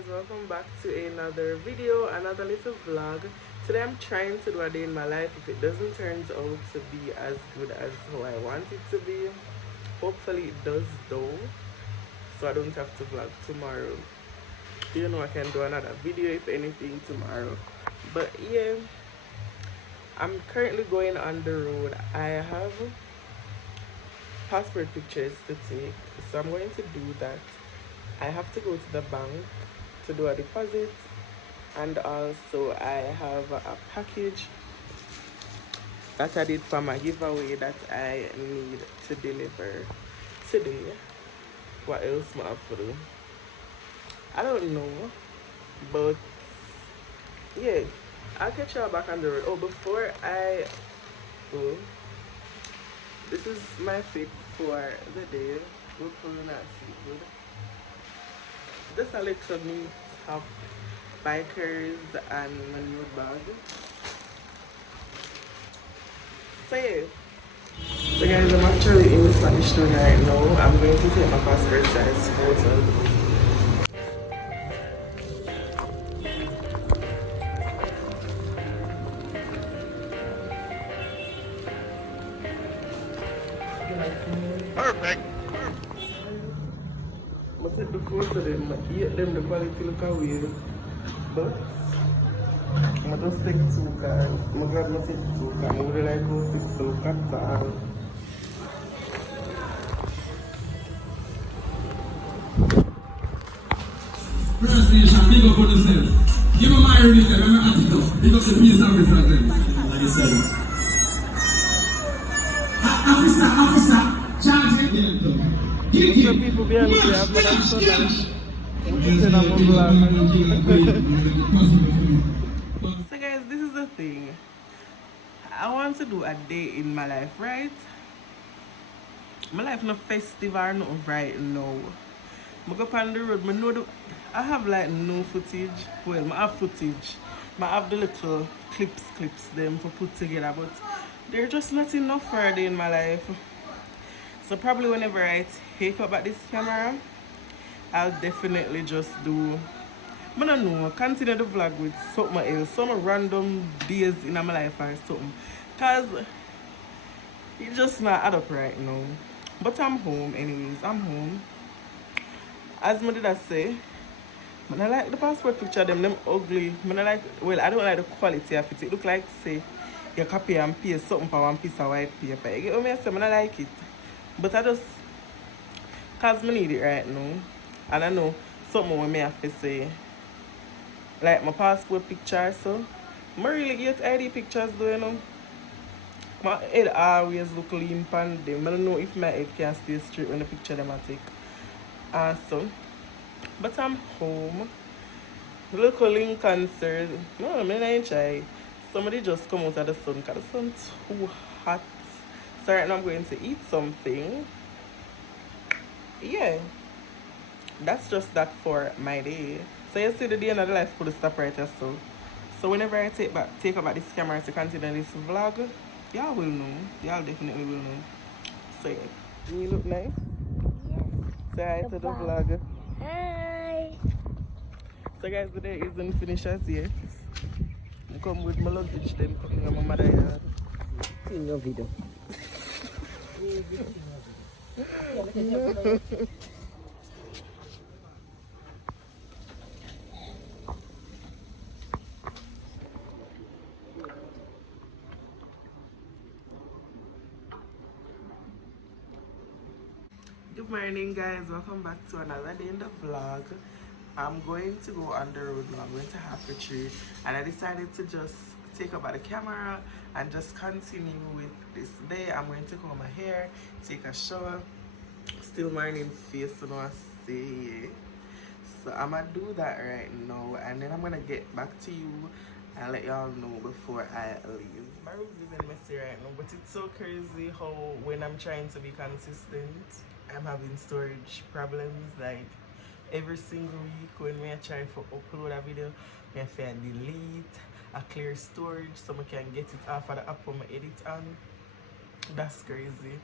guys, welcome back to another video, another little vlog. Today I'm trying to do a day in my life. If it doesn't turn out to be as good as how I want it to be, hopefully it does though, so I don't have to vlog tomorrow. You know, I can do another video if anything tomorrow. But yeah, I'm currently going on the road. I have passport pictures to take, so I'm going to do that. I have to go to the bank to do a deposit, and also I have a package that I did for my giveaway that I need to deliver today. What else am I have to do? I don't know, but yeah, I'll catch y'all back on the road. Oh, before I go, this is my fit for the day. Hopefully not see good. Just a little neat top, bikers, and my new bag. So yeah. So guys, I'm actually in the Spanish town right now. I'm going to take my passport size photos. Perfect. I take the photo them, I eat them, the quality look away. But I just take two cars. I'm glad I take two cars. I would like to fix some cars. First nation, big up on yourself. Give a my religion, I'm an antidote. Big up the peace officer then. Like you said. Officer, charge it. The people behind me have been so nice. So guys, this is the thing. I want to do a day in my life, right? My life no festival or nothing right now. I go on the road, I have like no footage. Well, I have footage. I have the little clips them for put together, but they're just not enough for a day in my life. So probably whenever I take up at this camera, I'll definitely just do, I don't know, continue the vlog with something else, some random days in my life or something. Cause it just not add up right now. But I'm home anyways, I'm home. As I did I say, I like the passport picture them ugly. I like, well, I don't like the quality of it. It look like say you copy and paste something for one piece of white paper. You get what I say? I like it. But I just, cause I need it right now. And I know something when me have to say, like my passport picture, so I really get ID pictures though, you know. My head always look limp and them. I don't know if my head can stay straight when the picture them I take. So, but I'm home. Local link concert. No, I mean I ain't try. Somebody just come out of the sun because the sun's too hot. So right now I'm going to eat something. Yeah. That's just that for my day. So you see the day in the life could stop right here so. So whenever I take up this camera to continue this vlog, y'all will know. Y'all definitely will know. So yeah. You look nice? Yes. Say hi to the vlog. Hi. So guys, the day isn't finished as yet. I come with my luggage then coming on my mother yard. In your video. Good morning guys, welcome back to another day in the vlog. I'm going to go on the road now. I'm going to Half Tree, and I decided to just take up the camera and just continue with this day. I'm going to comb my hair, take a shower, still morning face, you know, I say. So I'm gonna do that right now, and then I'm gonna get back to you and let y'all know before I leave. My room isn't messy right now, but it's so crazy how when I'm trying to be consistent, I'm having storage problems. Like every single week when I try to upload a video, I have to delete a clear storage so I can get it off of the app when I edit on. That's crazy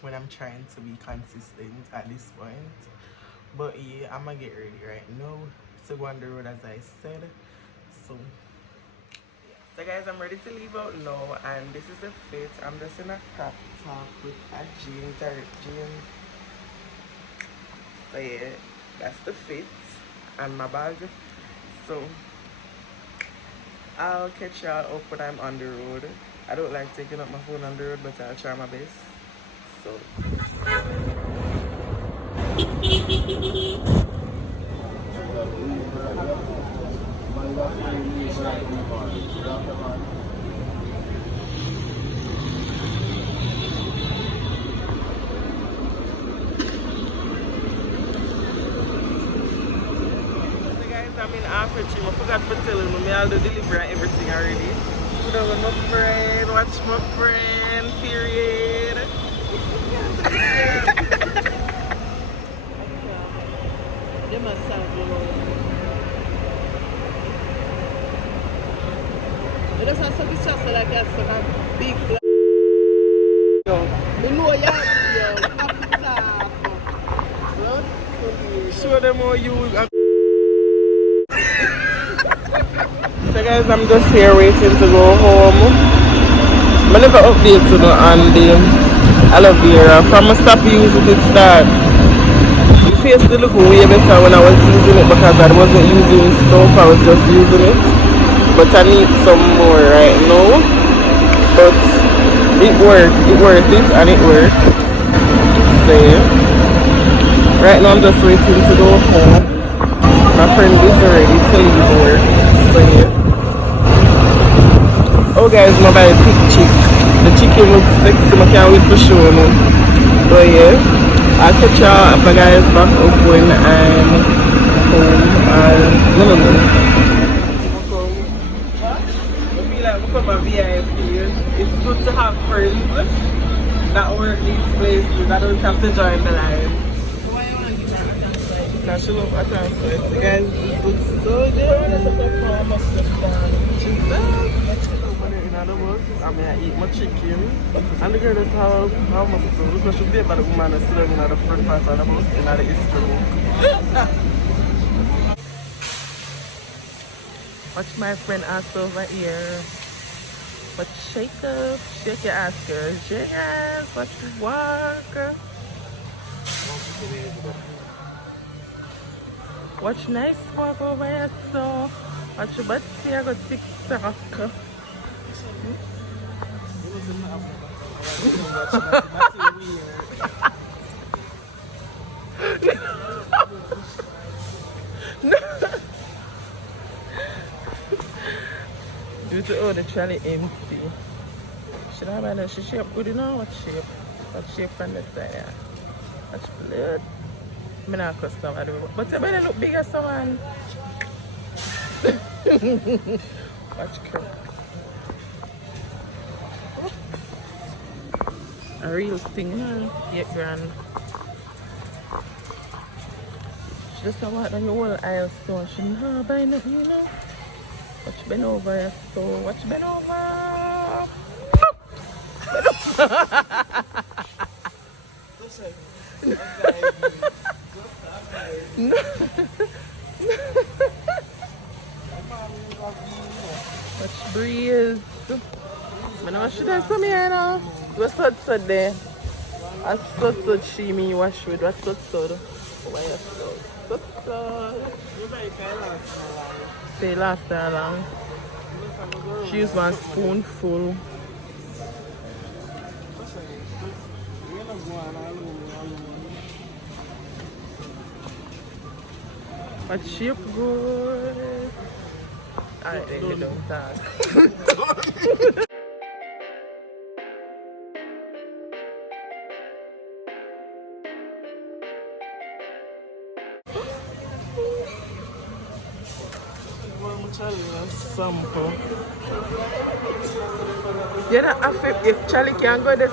when I'm trying to be consistent at this point. But yeah, I'm gonna get ready right now to go on the road, as I said. So guys, I'm ready to leave out now, and this is the fit. I'm just in a crop top with a jeans or jeans. So yeah, that's the fit and my bag. So I'll catch y'all up when I'm on the road. I don't like taking up my phone on the road, but I'll try my best. So I'm in Africa. I forgot to tell you, I do deliver everything already. So that was my friend, watch my friend, period. They must sound low. They just have something just like that, some big black. You know, show them how you. So guys, I'm just here waiting to go home. I never update to know on the aloe vera. From I stop using it start. The face did look way better when I was using it because I wasn't using soap, I was just using it. But I need some more right now. But it worked and it worked. So yeah. Right now I'm just waiting to go home. My friend is ready to leave work. So yeah. Oh guys, my body thick chick. The chicken looks sexy, I can't wait to show you. So yeah, I'll catch y'all guys back up when I'm home. No. I feel like I'm a VIP. It's good to have friends that work these places. I don't have to join the line. So why you want to give her a chance? Now she love a chance. Guys, this looks so good. I mean, I eat my chicken, and the girl just have how much so look what she did, but the woman is sitting in the front part of the bus in the history book. Watch my friend ass over here. But shake up, shake your ass, girl. Shake your ass, watch you walk. Watch nice walk over here, so watch your butt see I got TikTok. Due to all the trolley empty. Should I buy that? She shape good enough? What shape? What shape from the side? Yeah. Watch blood. I'm not a customer, but you better look bigger, someone. Watch crook. A real thing, huh? 8 grand. She just walk down the whole aisle, so she not buy nothing, you know. Watch bend over here, so watch bend over. No. Watch breeze. I know what she does from here now. What's that there? I thought she me wash with what's that soda? Why you so? Say last time long. She used one spoonful. But shape good. Alright, then you don't talk. Sample. You know, if Charlie can go there.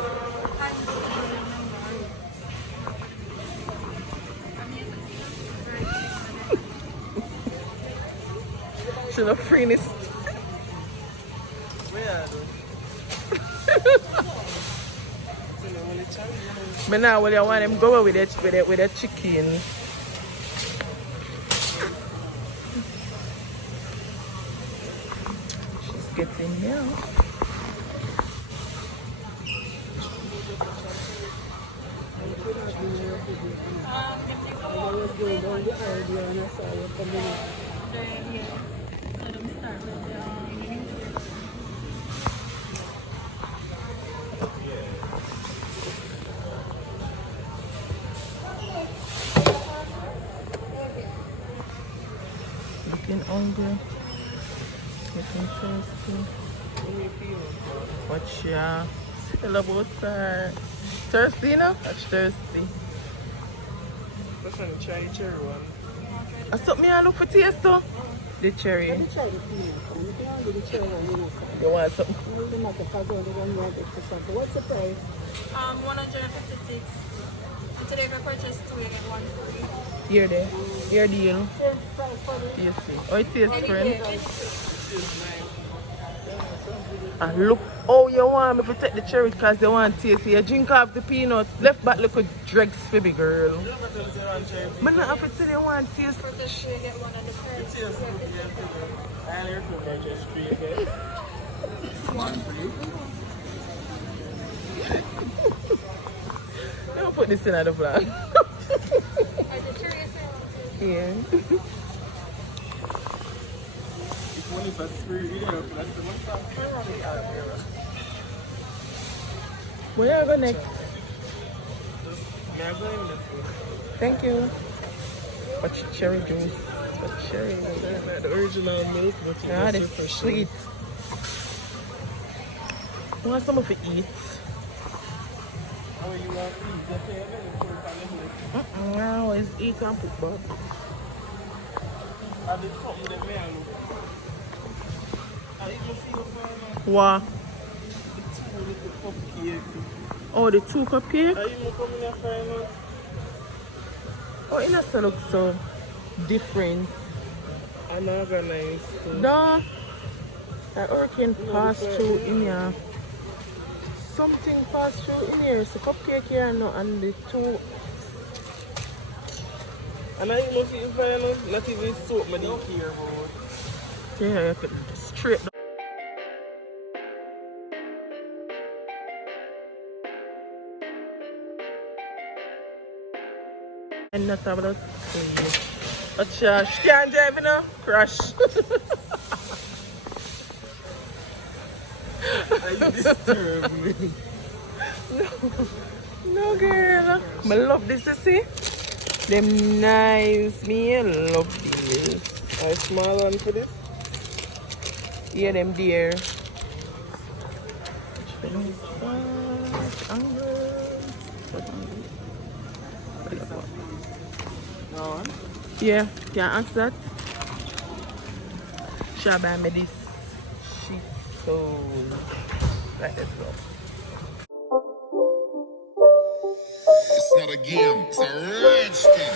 She's not free this. Where are they? But now, what I want them go with the chicken. getting here. Looking hungry, looking thirsty. Watch ya. Still about thirsty, you know? Watch thirsty. Listen, try the cherry one. I saw me and look for taste though. The cherry. Let me try the peanut. You can do the cherry one, you know. You want something? No, the matter if I go the one you want extra something. What's the price? 156. And today if I purchase 2, you get 1 free. Here there. Here deal. Same price for the Tasty. Oh, it tastes friend. Anything. And look, oh, you want me to take the cherry because you want tasty. You drink off the peanut. Left back look at dregs for the girl. But not have to tell you want taste. Purchase 2, you get 1 on the price. I only recommend just 3 again. 1 free. Don't put this in the vlog. The cherry is Yeah. If one is a free video, that's the one stop. Where you go next? May I go in the food? Thank you. Watch cherry juice. Watch cherry. The original milk, but Yeah, it's this super sweet. Want some of it eat? How you want to eat? Just say everything. I always eat and put back. I did something that may I look. I even feel for What? the 2 little cupcake. Oh, the 2 cupcake? I even come in there for Oh, it doesn't look so different. unorganized. No, a hurricane passed through in here. Something passed through in here. It's a cupcake here no, and the 2. And I even feel for not even soap, I didn't care about. Yeah, you could straight down. And not about please. But she can't drive, you know? Crash. Are you disturb me? No, girl. I love this, you see? Them knives, me I love these. A small one for this? Yeah, them dear. No. Yeah, can I ask that? Shall buy me this sheet so like this one. It's not a game, it's a rich thing.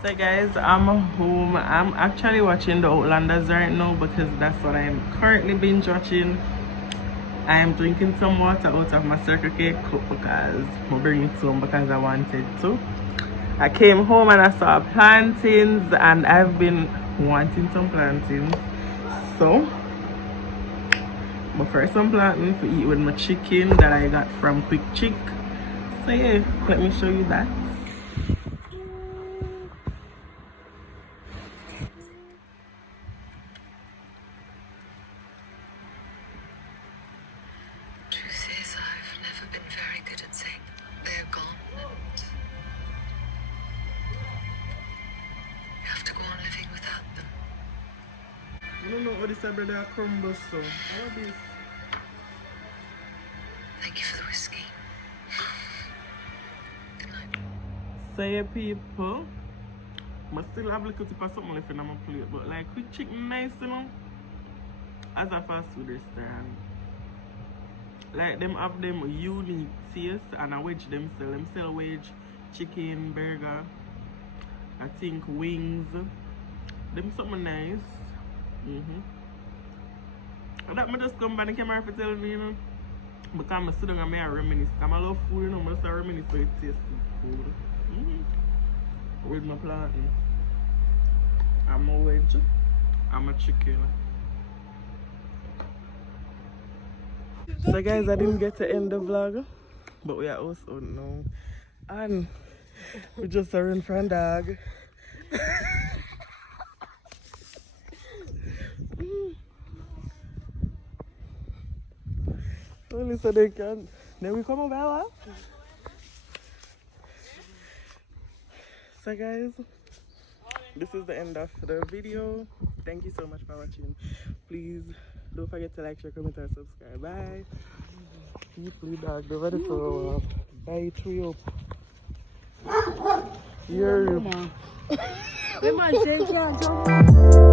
So guys, I'm home. I'm actually watching the Outlanders right now because that's what I'm currently binge watching. I am drinking some water out of my Circle K cup because I bring it home because I wanted to. I came home and I saw plantains and I've been wanting some plantains. So but first some plantain to eat with my chicken that I got from Quick Chick. So yeah, let me show you that. Truth is, I've never been very good at saying they're gone, and you have to go on living without them. I don't know what this brother crumble so. How this? Thank you for the whiskey. Good night. So yeah, people, I still have a little tip of something left in my plate, but like Quick Chick nice, you know, as a fast food restaurant. Like them have them unique taste and a wedge them sell. Them sell wedge chicken, burger, I think wings. Them something nice. That me just come by the camera for tell me, you know. Because I'm sitting down and I reminisce. I love food, you know. I start reminisce so it tastes good. With my plantain. I'm a wedge. I'm a chicken. So guys, I didn't get to end the vlog, but we are also now. And we just are in front dog. Only so they can. Then we come over here. So guys, this is the end of the video. Thank you so much for watching. Please don't forget to like, share, comment, and subscribe. Bye. Please dog, the weather so bye, tree up. Yeah. The man said,